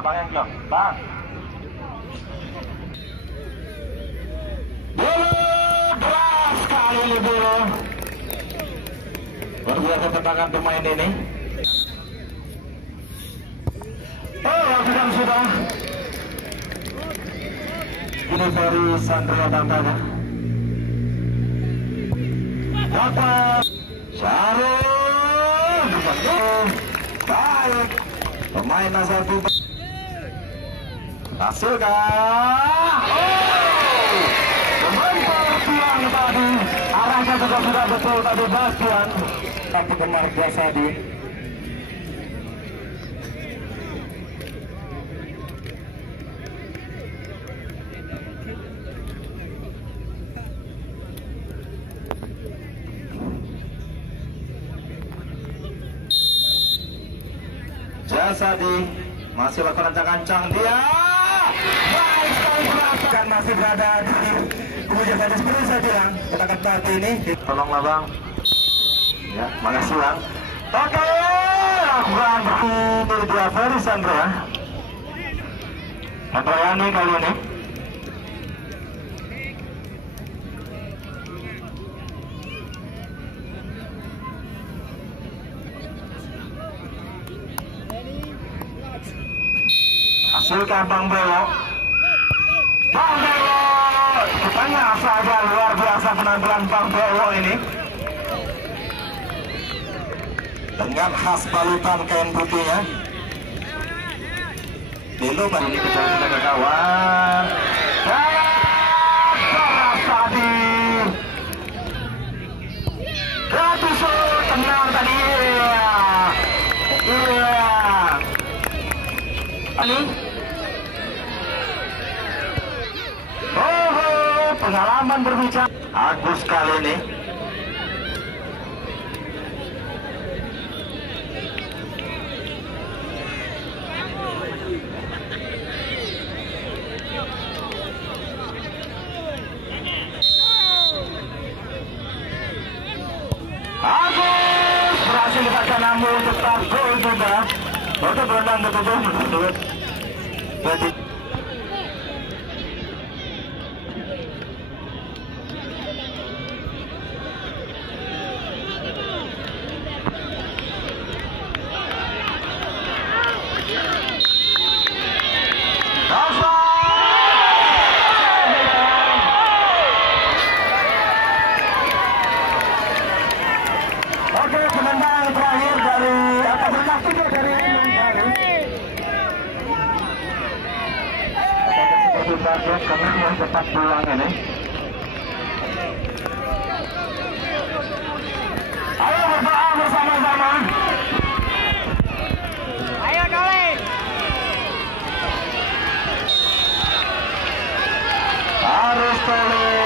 Abang yang jom, bang. Bulu keras sekali ini bulu. Luar biasa tendangan pemain ini. Oh, sudah. Ini dari Sandria Bantana. Dapat Syarul. Baik. Pemain satu. Hasilkan. Bastian tadi. Arahnya juga sudah betul tadi Bastian. Tapi Gemar Jasadi. Jasadi masih lakukan ancang-ancang dia. Baik sekali perhatikan masih berada di kemudian tadi seperti saya bilang kita akan partai ini. Tolonglah bang. Ya, makasih bang. Oke, lakukan ini dia Feris Andrea. Andreani kali ini. Hasilkan Bang Belo. Bang Belo, katanya saja luar biasa penampilan Bang Belo ini. Dengan khas balutan kain putihnya. Belo baru ini kejar ke kawan. Keras tadi. Ratusuk tenang tadi. Iya. Ini. Pengalaman berbicara Agus kali ini. Agus berhasil dibaca namun tetap gol juga. Untuk berenang ketujuh menurut Petit. Karena yang cepat pulang ini. Ayo berdoa bersama-sama. Ayo Doli. Harus Doli.